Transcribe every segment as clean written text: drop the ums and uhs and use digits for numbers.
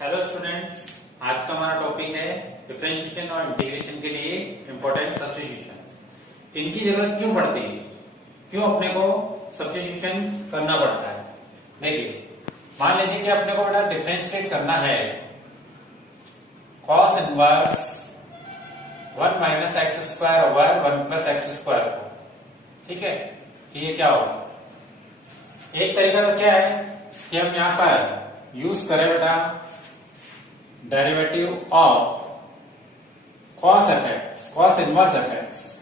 Hello students, आज का हमारा टॉपिक है डिफरेंशिएशन और इंटीग्रेशन के लिए इंपॉर्टेंट सब्स्टिट्यूशन। इनकी जरूरत क्यों पड़ती है, क्यों अपने को सब्स्टिट्यूशन करना पड़ता है। देखिए, मान लीजिए कि अपने को बेटा डिफरेंशिएट करना है cos inverse 1 minus x square over 1 plus x square को। ठीक है, कि ये क्या होगा। एक तरीका तो क्या है कि हम यहां पर यूज करें बेटा derivative of cos f x, cos inverse f x,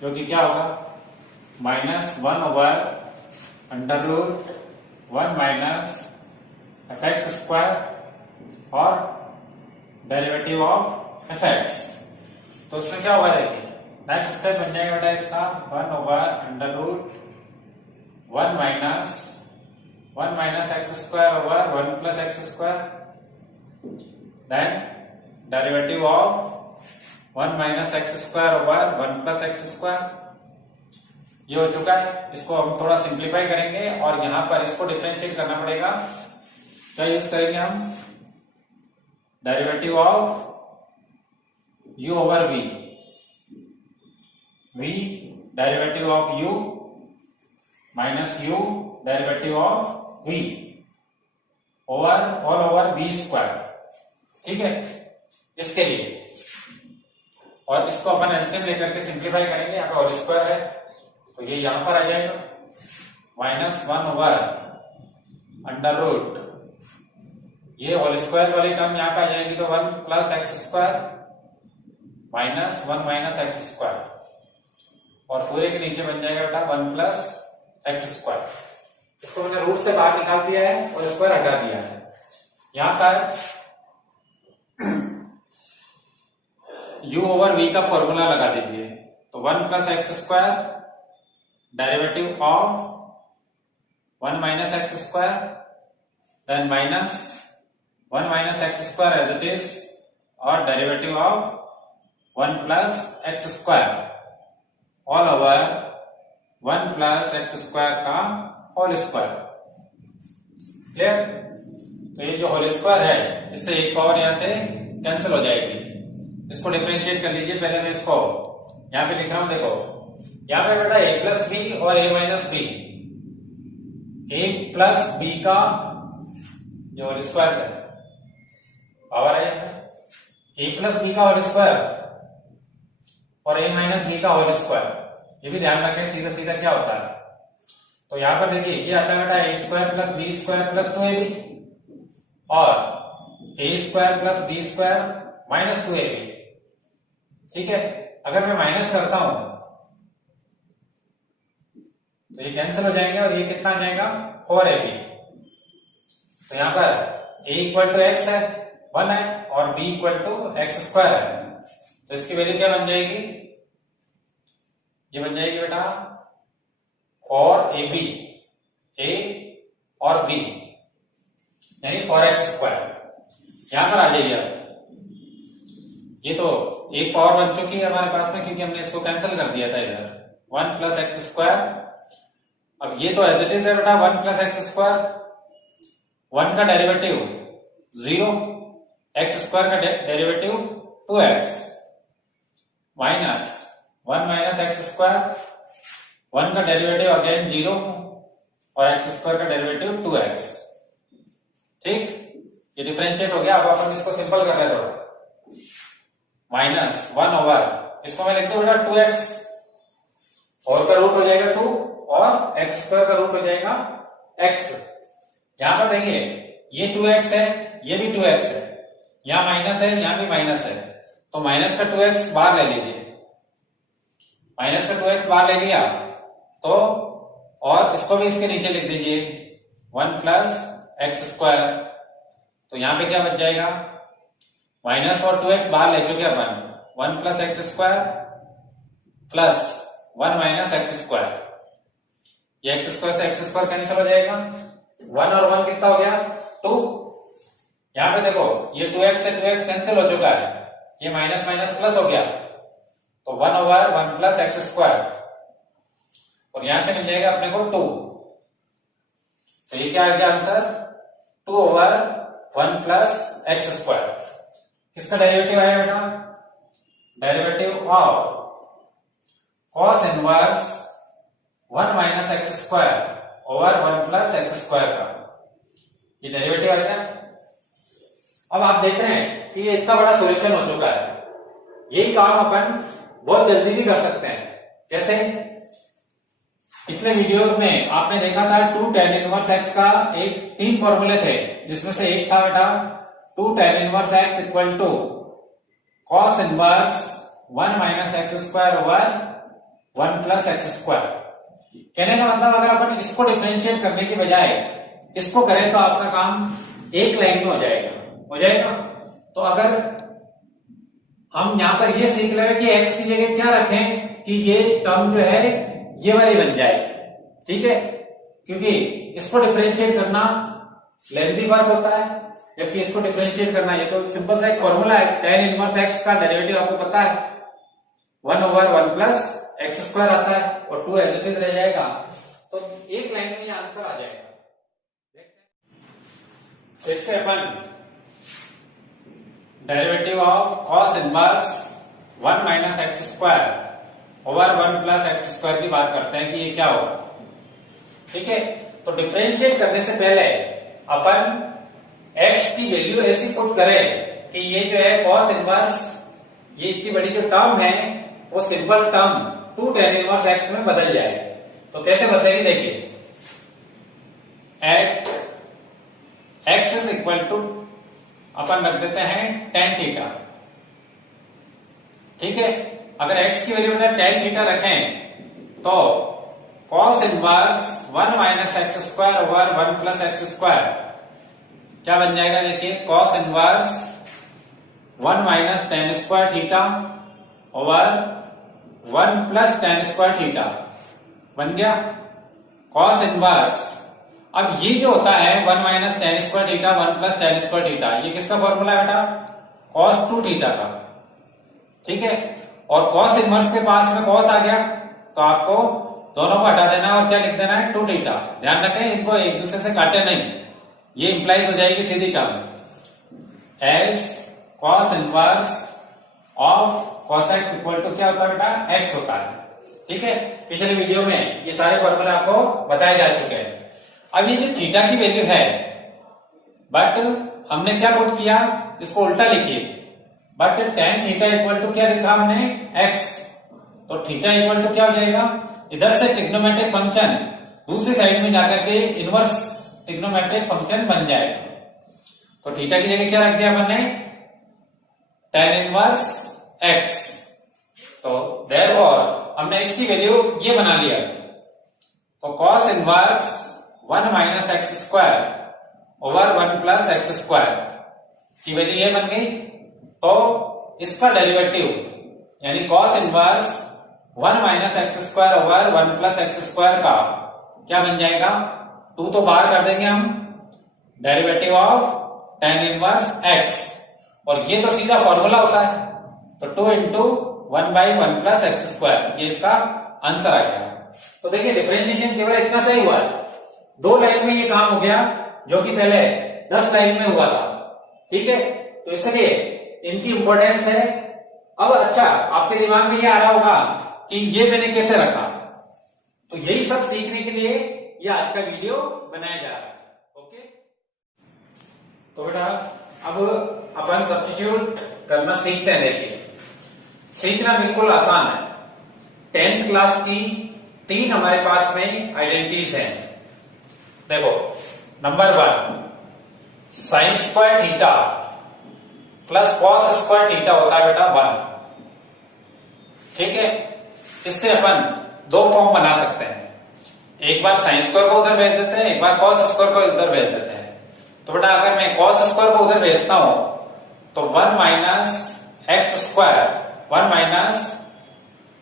जो कि क्या होगा minus 1 over under root 1 minus f x square और डेरिवेटिव ऑफ एफ एक्स। तो उसमें क्या होगा, देखिए नेक्स्ट स्टेप बन जाएगा बेटा इसका 1 over under root 1 minus x square over 1 plus x square, then derivative of 1 minus x square over 1 plus x square. ये हो चुका है। इसको हम थोड़ा सिंप्लीफाई करेंगे और यहां पर इसको डिफरेंशिएट करना पड़ेगा। क्या यूज करेंगे हम, derivative of u over v, derivative of u minus u derivative of v over all over v square. ठीक है, इसके लिए, और इसको अपन एलसीएम लेकर के सिंप्लीफाई करेंगे। यहाँ पे होल स्क्वायर है तो ये यहां पर आ जाएगा माइनस 1 ओवर अंडर रूट, ये होल स्क्वायर वाली टर्म यहाँ पे आ जाएगी तो 1 plus x square minus 1 minus x square, और पूरे के नीचे बन जाएगा बेटा 1 प्लस एक्स स्क्वायर। इसको मैंने रूट से बाहर निकाल दिया है और स्क्वायर हटा दिया है। यहां पर u ओवर v का फॉर्मूला लगा दीजिए, तो 1 plus x square derivative of 1 minus x square, then minus 1 minus x square as it is, और derivative of 1 plus x square all over 1 plus x square का होल स्क्वायर। क्लियर। तो ये जो whole square है इससे एक power यहां से कैंसिल हो जाएगी। इसको डिफरेंशिएट कर लीजिए। पहले मैं इसको यहां पे लिख रहा हूं, देखो यहां पे बेटा a प्लस बी और a minus b, a plus b का जो होल स्क्वायर है पावर है a प्लस बी का होल स्क्वायर और a माइनस बी का होल स्क्वायर। ये भी ध्यान रखें सीधा सीधा क्या होता है। तो यहां पर देखिए ये आता है बेटा a square plus b square plus 2ab और a square plus b square minus 2ab। ठीक है, अगर मैं माइनस करता हूं तो ये कैंसिल हो जाएंगे और ये कितना आ जाएगा 4ab। तो यहां पर a इक्वल टू एक्स है 1 है और b equal to x square है, तो इसकी वैल्यू क्या बन जाएगी, ये बन जाएगी बेटा 4ab a और b यानी 4x स्क्वायर। यहां पर आ जाइए आप, ये तो एक पावर बन चुकी है हमारे पास में क्योंकि हमने इसको कैंसिल कर दिया था इधर 1 प्लस एक्स स्क्वायर। अब ये तो एज इट इज है बेटा 1 प्लस एक्स स्क्वायर, 1 का डेरिवेटिव 0, एक्स स्क्वायर का derivative 2x minus 1 minus x square, 1 का डेरिवेटिव अगेन 0 और एक्स स्क्वायर का डेरिवेटिव 2x। ठीक, ये डिफरेंशिएट हो गया। अब अपन इसको सिंपल कर रहे हैं थोड़ा, माइनस 1 ओवर, इसको मैं लिखता हूं बेटा 2x, और का रूट हो जाएगा 2 और एक्स स्क्वायर का रूट हो जाएगा x। यहां पर देखिए ये 2x है, ये भी 2x है, यहां माइनस है, यहां भी माइनस है, तो माइनस का 2x बाहर ले लीजिए, माइनस का 2x बाहर ले लिया तो, और इसको भी इसके नीचे लिख दीजिए 1 प्लस एक्स स्क्वायर। तो यहां पे क्या बच जाएगा, माइनस और 2x बाहर ले चुके अपन, 1 plus x square plus 1 minus x square. ये एक्स स्क्वायर से एक्स स्क्वायर कैंसिल हो जाएगा, 1 और 1 कितना हो गया 2। यहां पे देखो ये 2x से 2x कैंसिल हो चुका है, ये माइनस माइनस प्लस हो गया, तो 1 ओवर 1 प्लस एक्स स्क्वायर, और यहां से मिल जाएगा अपने को 2। तो ये क्या आ गया answer, 2 over 1 plus x square. किसका डेरिवेटिव आया बेटा? Derivative of cos inverse 1 minus x square over 1 plus x square का ये डेरिवेटिव आएगा। अब आप देख रहे हैं कि ये इतना बड़ा सॉल्यूशन हो चुका है। यही काम अपन बहुत जल्दी भी कर सकते हैं। कैसे? पिछले वीडियो में आपने देखा था 2 tan इनवर्स x का एक 3 फॉर्मूले थे, जिसमें से एक था बेटा 2 tan inverse x equal to cos inverse 1 minus x square over 1 plus x square. कहने का मतलब अगर अपन इसको डिफरेंशिएट करने की बजाय इसको करें तो आपका काम एक लाइन में हो जाएगा। तो अगर हम यहां पर ये सीख लेंगे कि x की जगह क्या रखें कि ये टर्म जो है ये वाली बन जाए, ठीक है, क्योंकि इसको डिफरेंशिएट करना लेंथी वर्क होता है, जबकि इसको डिफरेंशिएट करना ये तो सिंपल सा एक फॉर्मूला है। tan इनवर्स x का डेरिवेटिव आपको पता है 1 ओवर 1 प्लस एक्स स्क्वायर आता है और 2 एज इट इज रह जाएगा। तो एक लाइन में ये आंसर आ जाएगा। फिर से अपन derivative of cos inverse 1 minus x square over 1 plus x square की बात करते हैं कि ये क्या होगा। ठीक है, तो डिफरेंशिएट करने से पहले अपन x की वैल्यू ऐसी पुट करें कि ये जो है कॉस इनवर्स, ये इतनी बड़ी जो टर्म है वो simple term 2 tan inverse x में बदल जाए। तो कैसे बदलेगी देखिए, at x is equal to अपन रख देते हैं tan थीटा। ठीक है, अगर x की वैल्यू में tan थीटा रखें तो cos inverse 1 minus x square over 1 plus x square क्या बन जाएगा देखिए, cos inverse 1 minus tan square theta over 1 plus tan square theta बन गया cos इनवर्स। अब ये जो होता है 1 minus tan square theta 1 plus tan square theta, ये किसका फॉर्मूला है बेटा? cos 2 थीटा का। ठीक है, और cos इनवर्स के पास में cos आ गया तो आपको दोनों को हटा देना और क्या लिख देना है 2 थीटा। ध्यान रखें इनको एक दूसरे से काटे नहीं, ये इंप्लाइज हो जाएगी सीधी term as cos inverse of cos x equal to क्या होता है बेटा? x होता है। ठीक है, पिछले वीडियो में ये सारे फॉर्मूले आपको बताए जा चुके हैं। अब ये जो थीटा की वैल्यू है, बट हमने क्या पुट किया, इसको उल्टा लिखिए, but tan theta equal to क्या लिखा हमने? x। तो थीटा इक्वल टू क्या हो जाएगा, इधर से ट्रिग्नोमेट्रिक फंक्शन दूसरी साइड में जाकर के इनवर्स ट्रिग्नोमेट्रिक फंक्शन बन जाएगा। तो थीटा की जगह क्या रख दिया हमने? tan inverse x। तो देयरफॉर हमने इसकी वैल्यू ये बना लिया। तो cos inverse 1 minus x square over 1 plus x square की वैल्यू ये बन गई। तो इसका डेरिवेटिव यानी cos inverse 1 minus x square over 1 plus x square का क्या बन जाएगा? 2 तो बाहर कर देंगे हम, derivative of tan inverse x, और ये तो सीधा फॉर्मूला होता है। तो 2 into 1 by 1 plus x square, ये इसका आंसर आ गया। तो देखिए डिफरेंशिएशन केवल इतना सही हुआ है, 2 लाइन में ये काम हो गया जो कि पहले 10 लाइन में हुआ था। ठीक है, तो इसलिए इनकी इंपॉर्टेंस है। अब अच्छा, आपके दिमाग में ये आ रहा होगा कि ये मैंने कैसे रखा, तो यही सब सीखने के लिए ये आज का वीडियो बनाया जा रहा है। ओके, तो बेटा अब अपन सब्स्टिट्यूट करना सीखते हैं। देखिए, सीखना बिल्कुल आसान है। 10th क्लास की 3 हमारे पास में आइडेंटिटीज हैं। देखो, number 1 sign square theta plus cos square theta होता है बेटा 1। ठीक है, इससे अपन 2 फॉर्म बना सकते हैं, एक बार साइन स्क्वायर को उधर भेज देते हैं, एक बार कॉस स्क्वायर को इधर भेज देते हैं। तो बेटा अगर मैं कॉस स्क्वायर को उधर भेजता हूं तो 1 minus x square 1 minus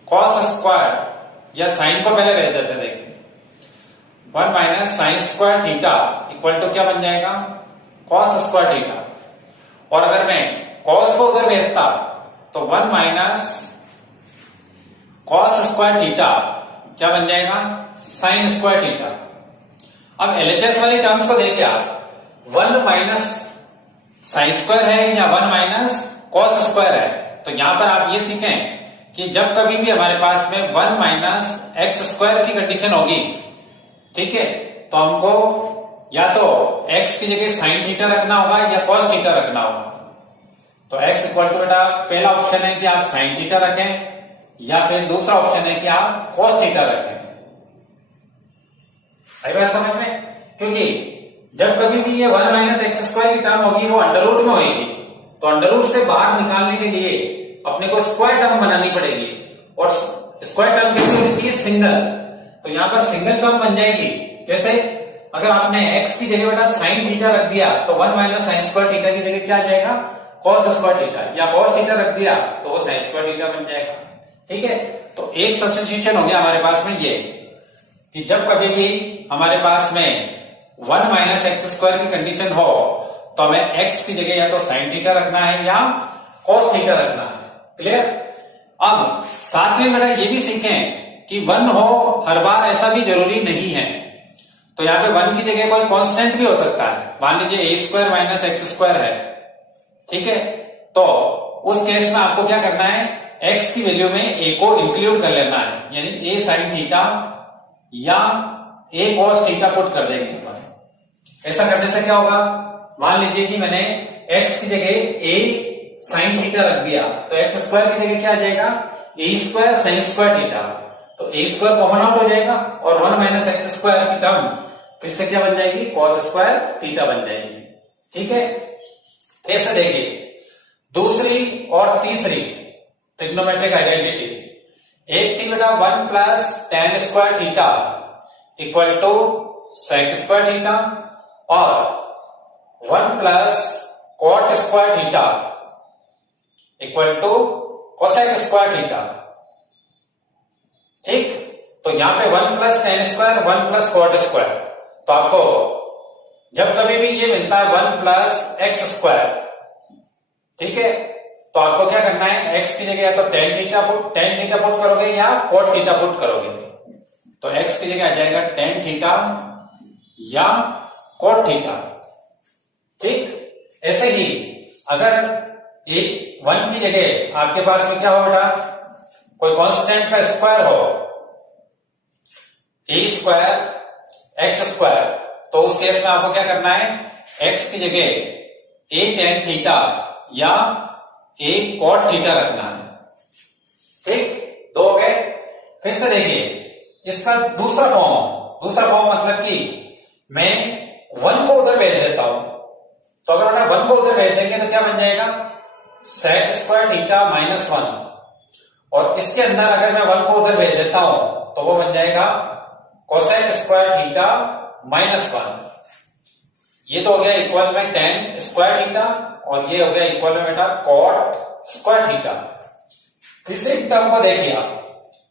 cos square, या साइन को पहले भेज देते हैं। देखिए 1 minus sine square theta equal to क्या बन जाएगा? Cos square theta. और अगर मैं कॉस को उधर भेजता तो 1 माइनस कॉस स्क्वायर थीटा क्या बन जाएगा? Sign square theta. अब एलएचएस वाली टर्म्स को देखिए आप, 1 माइनस साइन स्क्वायर है या 1 माइनस कॉस स्क्वायर है। तो यहां पर आप ये सीखें कि जब कभी भी हमारे पास में 1 माइनस एक्स स्क्वायर की कंडीशन होगी, ठीक है, तो हमको या तो x की जगह साइन थीटा रखना होगा या कॉस थीटा रखना होगा। तो x इक्वल टू बेटा पहला ऑप्शन है कि आप साइन थीटा रखें या फिर दूसरा ऑप्शन है कि आप कॉस थीटा रखें। आई बात समझ में? क्योंकि जब कभी भी ये 1 माइनस एक्स स्क्वायर की टर्म होगी वो अंडर रूट में होगी, तो अंडर रूट से बाहर निकालने के लिए अपने को स्क्वायर टर्म बनानी पड़ेगी, और स्क्वायर टर्म कैसे होनी चाहिए? सिंगल। तो यहां पर सिंगल टर्म बन जाएगी। कैसे? अगर आपने x की जगह बेटा साइन थीटा रख दिया तो 1 माइनस साइन स्क्वायर थीटा की जगह क्या आ जाएगा? कॉस स्क्वायर थीटा, या कॉस थीटा रख दिया तो वो साइन स्क्वायर थीटा बन जाएगा। ठीक है, तो एक सब्स्टिट्यूशन हो गया हमारे पास में ये कि जब कभी भी हमारे पास में 1 माइनस एक्स स्क्वायर की कंडीशन हो तो हमें x की जगह या तो साइन थीटा रखना है या कॉस थीटा रखना है। क्लियर? अब साथ में बेटा ये भी सीखें कि 1 हो हर बार ऐसा भी जरूरी नहीं है। तो यहाँ पे 1 की जगह कोई कांस्टेंट भी हो सकता है। मान लीजिए a square minus x square है, ठीक है, तो उस केस में आपको क्या करना है? x की वैल्यू में a को इंक्लूड कर लेना है, यानी a साइन थीटा या a कॉस थीटा पुट कर देंगे ऊपर। ऐसा करने से क्या होगा? मान लीजिए कि मैंने x की जगह a साइन थीटा रख दिया तो एक्स स्क्वायर की जगह क्या आ जाएगा? ए स्क्वायर साइन स्क्वायर थीटा। तो ए स्क्वायर कॉमन आउट हो जाएगा और 1 माइनस एक्स स्क्वायर की टर्म फिर से क्या बन जाएगी? कॉस स्क्वायर थीटा बन जाएगी। ठीक है, ऐसे देखिए दूसरी और तीसरी ट्रिग्नोमेट्रिक आइडेंटिटी। एक थी बेटा 1 plus tan square theta equal to sec square theta, और 1 plus cot square theta equal to cosec square theta. ठीक, तो यहां पे 1 plus tan square 1 plus cot square, तो आपको जब कभी भी ये मिलता है 1 प्लस एक्स स्क्वायर, ठीक है, तो आपको क्या करना है? x की जगह या तो टेन थीटा पुट करोगे या कॉट थीटा पुट करोगे। तो x की जगह आ जाएगा टेन थीटा या कॉट थीटा। ठीक, ऐसे ही अगर एक 1 की जगह आपके पास में क्या हो बेटा? कोई कांस्टेंट का स्क्वायर हो, ए स्क्वायर एक्स स्क्वायर, तो उस केस में आपको क्या करना है? x की जगह ए टेन थीटा या ए कॉट थीटा रखना है। ठीक, दो हो गए। फिर से देखिए इसका दूसरा फॉर्म मतलब कि मैं 1 को उधर भेज देता हूं, तो अगर बेटा 1 को उधर भेज देंगे तो क्या बन जाएगा? सेक स्क्वायर थीटा माइनस 1, और इसके अंदर अगर मैं 1 को उधर भेज देता हूं तो वो बन जाएगा कोसेक स्क्वायर थीटा माइनस 1। ये तो हो गया इक्वल में टेन स्क्वायर थीटा, और ये हो गया इक्वल में बेटा कॉट स्क्वायर थीटा। तीसरे टर्म को देखिए आप,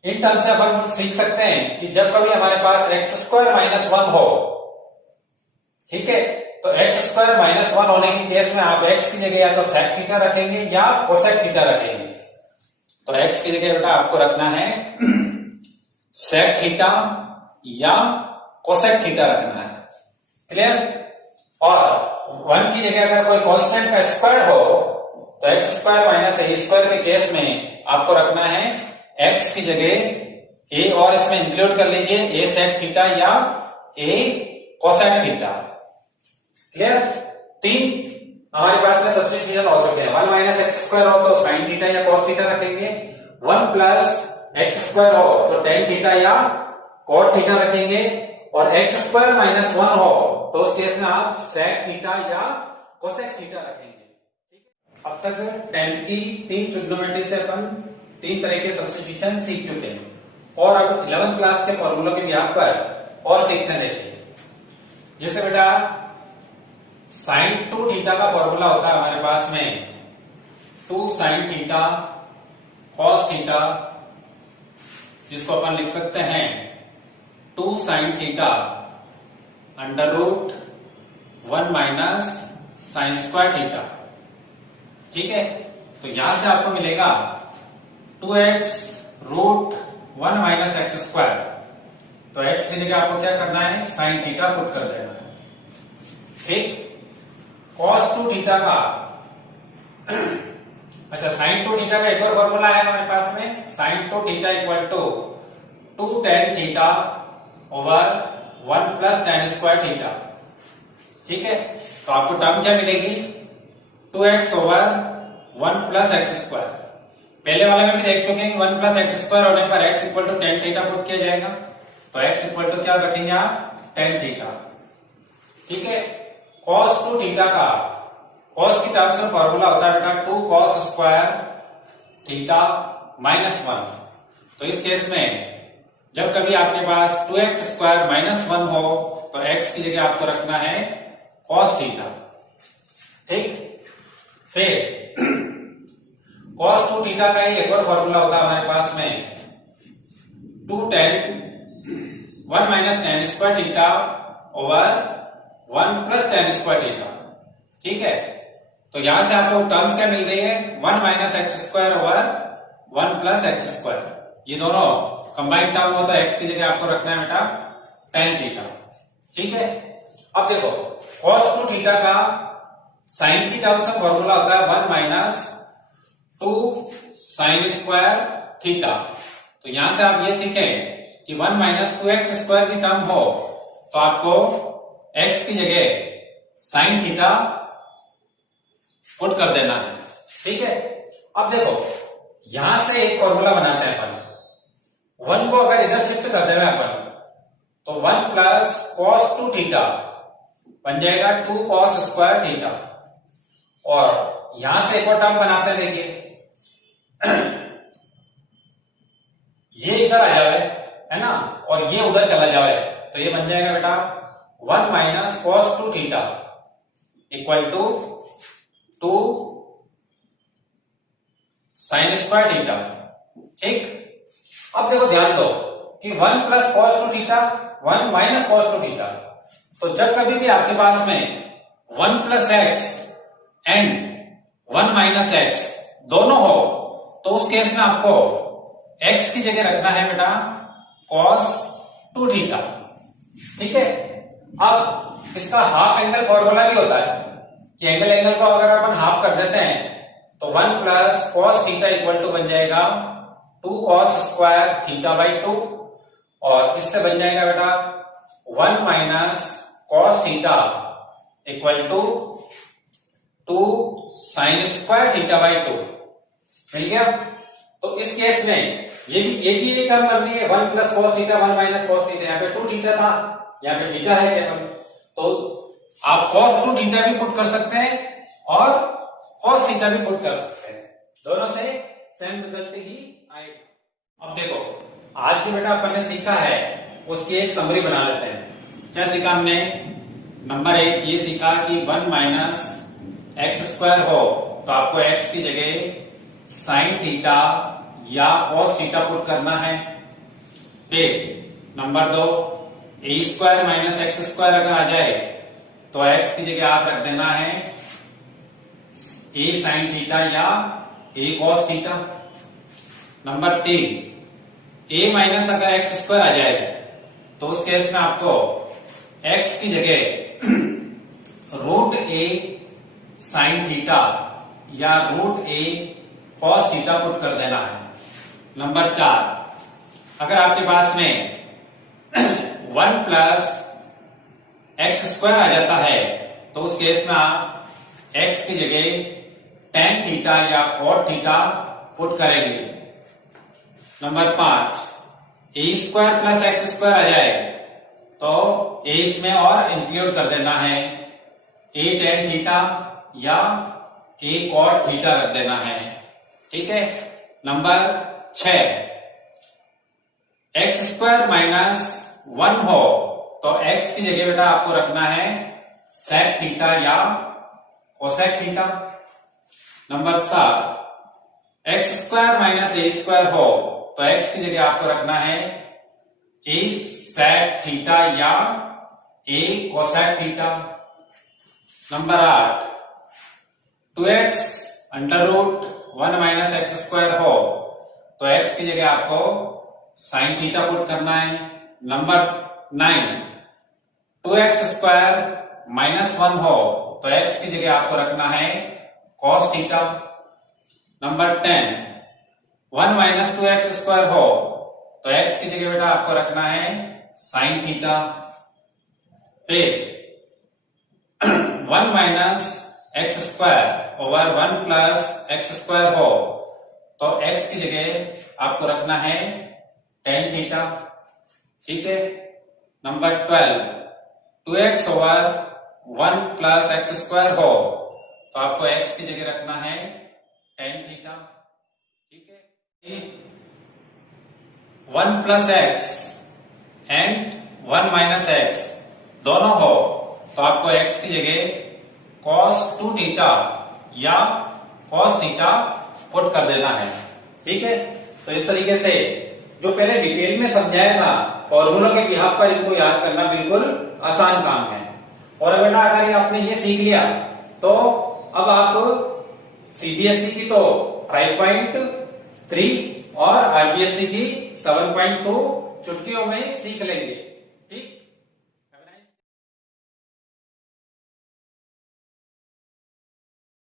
इन टर्म से अपन सीख सकते हैं कि जब कभी हमारे पास एक्स स्क्वायर माइनस 1 हो, ठीक है, तो एक्स स्क्वायर माइनस 1 होने की केस में आप एक्स की जगह या तो सेक थीटा रखेंगे या कोसेक थीटा रखेंगे। तो एक्स की जगह बेटा आपको रखना है सेक थीटा या कोसेक थीटा रखना है। क्लियर? और 1 की जगह अगर कोई कांस्टेंट का स्क्वायर हो तो x square minus a square के केस में आपको रखना है एक्स की जगह ए, और इसमें इंक्लूड कर लीजिए ए सेक थीटा या ए कोसेक थीटा। क्लियर? 3 हमारे पास में सब्स्टिट्यूशन हो सकते हैं। 1 माइनस एक्स स्क्वायर हो तो साइन थीटा या कॉस थीटा रखेंगे, 1 प्लस एक्स स्क्वायर हो तो टेन थीटा या कॉट थीटा रखेंगे, और एक्स स्क्वायर माइनस 1 हो तो उस केस में आप सेक थीटा या कोसेक थीटा रखेंगे। ठीक है, अब तक 10th की 3 ट्रिग्नोमेट्री से अपन 3 तरह के सब्स्टिट्यूशन सीख चुके हैं, और अब 11th क्लास के फॉर्मूलों के बिहाफ पर और सीखते देखिए। जैसे बेटा साइन 2 थीटा का फॉर्मूला होता है हमारे पास में 2 साइन थीटा कॉस थीटा, जिसको अपन लिख सकते हैं 2 sine theta under root 1 minus sine square theta. ठीक है, तो यहां से आपको मिलेगा 2x root 1 minus x square, तो x की जगह आपको क्या करना है? साइन थीटा पुट कर देना है। ठीक, cos 2 थीटा का अच्छा sin 2 थीटा का एक और फॉर्मूला है हमारे पास में, sin 2 theta equal to 2 tan theta over 1 plus tan square theta. ठीक है, तो आपको टर्म क्या मिलेगी 2x over 1 plus x square. पहले वाले में भी देख चुके हैं 1 प्लस एक्स स्क्वायर होने पर x equal to tan theta put किया जाएगा, तो x इक्वल टू क्या रखेंगे आप tan थीटा। ठीक है, cos 2 थीटा का cos की टर्म्स में फॉर्मूला होता है बेटा 2 cos स्क्वायर थीटा माइनस 1। तो इस केस में जब कभी आपके पास 2x स्क्वायर माइनस 1 हो तो x की जगह आपको रखना है cos थीटा। ठीक, फिर cos 2 थीटा का ही एक और फॉर्मूला होता है हमारे पास में 2 tan 1 minus tan square theta over 1 plus tan square theta. ठीक है, तो यहां से आपको टर्म्स क्या मिल रही है 1 minus x square over 1 plus x square. ये दोनों कंबाइंड टर्म हो तो x की जगह आपको रखना है बेटा tan थीटा। ठीक है, अब देखो cos 2 थीटा का साइन की टर्म्स में फॉर्मूला होता है 1 माइनस 2 साइन स्क्वायर थीटा। तो यहां से आप ये सीखें कि 1 माइनस 2x स्क्वायर की टर्म हो तो आपको x की जगह साइन थीटा पुट कर देना है। ठीक है, अब देखो यहां से एक फॉर्मूला बनाते हैं अपन, 1 को अगर इधर शिफ्ट कर देना अपन तो 1 प्लस cos 2 थीटा बन जाएगा 2 cos स्क्वायर थीटा। और यहां से एक और टर्म बनाते हैं, देखिए ये इधर आ जाए है ना, और ये उधर चला जाए तो ये बन जाएगा बेटा 1 minus cos 2 theta equal to 2 sine square theta. ठीक, अब देखो ध्यान दो कि 1 plus cos 2 theta 1 minus cos 2 theta, तो जब कभी भी आपके पास में 1 plus x and 1 minus x दोनों हो तो उस केस में आपको x की जगह रखना है बेटा cos 2 थीटा। ठीक है, अब इसका हाफ एंगल फॉर्मूला भी होता है कि एंगल को अगर अपन हाफ कर देते हैं तो 1 plus cos theta equal to बन जाएगा 2 cos स्क्वायर थीटा बाई 2, और इससे बन जाएगा बेटा 1 minus cos theta equal to 2 sine square theta by 2। मिल गया। तो इस केस में ये भी एक ही टर्म बन रही है 1 plus cos theta 1 minus cos theta, यहाँ पे 2 थीटा था, यहाँ पे थीटा है केवल, तो आप cos 2 थीटा भी पुट कर सकते हैं और cos थीटा भी पुट कर सकते हैं, दोनों से सेम रिजल्ट ही आएगा। अब देखो आज की बेटा अपन ने सीखा है उसकी एक समरी बना लेते हैं। क्या सीखा हमने, नंबर 1 ये सीखा कि 1 माइनस एक्स स्क्वायर हो तो आपको x की जगह साइन थीटा या cos थीटा पुट करना है। फिर नंबर 2 ए स्क्वायर माइनस एक्स स्क्वायर अगर आ जाए तो x की जगह आप रख देना है ए साइन थीटा या ए cos theta. Number 3 a minus अगर एक्स स्क्वायर आ जाए तो उस केस में आपको x की जगह रूट ए साइन थीटा या रूट ए cos थीटा पुट कर देना है। नंबर 4 अगर आपके पास में 1 प्लस एक्स स्क्वायर आ जाता है तो उस केस में आप x की जगह tan थीटा या cot थीटा पुट करेंगे। नंबर 5 ए स्क्वायर प्लस एक्स स्क्वायर आ जाए तो ए इसमें और इंक्लूड कर देना है, ए tan थीटा या ए cot थीटा रख देना है। ठीक है। नंबर 6 एक्स स्क्वायर माइनस 1 हो तो x की जगह बेटा आपको रखना है sec थीटा या cosec theta. Number 7 x square minus a square हो तो x की जगह आपको रखना है ए sec थीटा या a cosec theta. Number 8 2x under root 1 minus x square हो तो x की जगह आपको साइन थीटा पुट करना है। नंबर 9 2x स्क्वायर माइनस 1 हो तो x की जगह आपको रखना है cos theta. Number 10, 1 minus 2x square हो तो x की जगह बेटा आपको रखना है sin थीटा। फिर 1 minus x square over 1 plus x square हो तो x की जगह आपको रखना है tan थीटा। ठीक है। Number 12, 2x over 1 plus x square हो तो आपको x की जगह रखना है tan थीटा। ठीक है। 1 plus x and 1 minus x दोनों हो तो आपको x की जगह cos 2 थीटा या cos थीटा पुट कर देना है। ठीक है। तो इस तरीके से जो पहले डिटेल में समझाया था फॉर्मूलों के बिहाफ पर इनको याद करना बिल्कुल आसान काम है। और बेटा अगर आपने ये सीख लिया तो अब आप सीबीएसई की तो 5.3 और आरबीएसई की 7.2 चुटकियों में सीख लेंगे।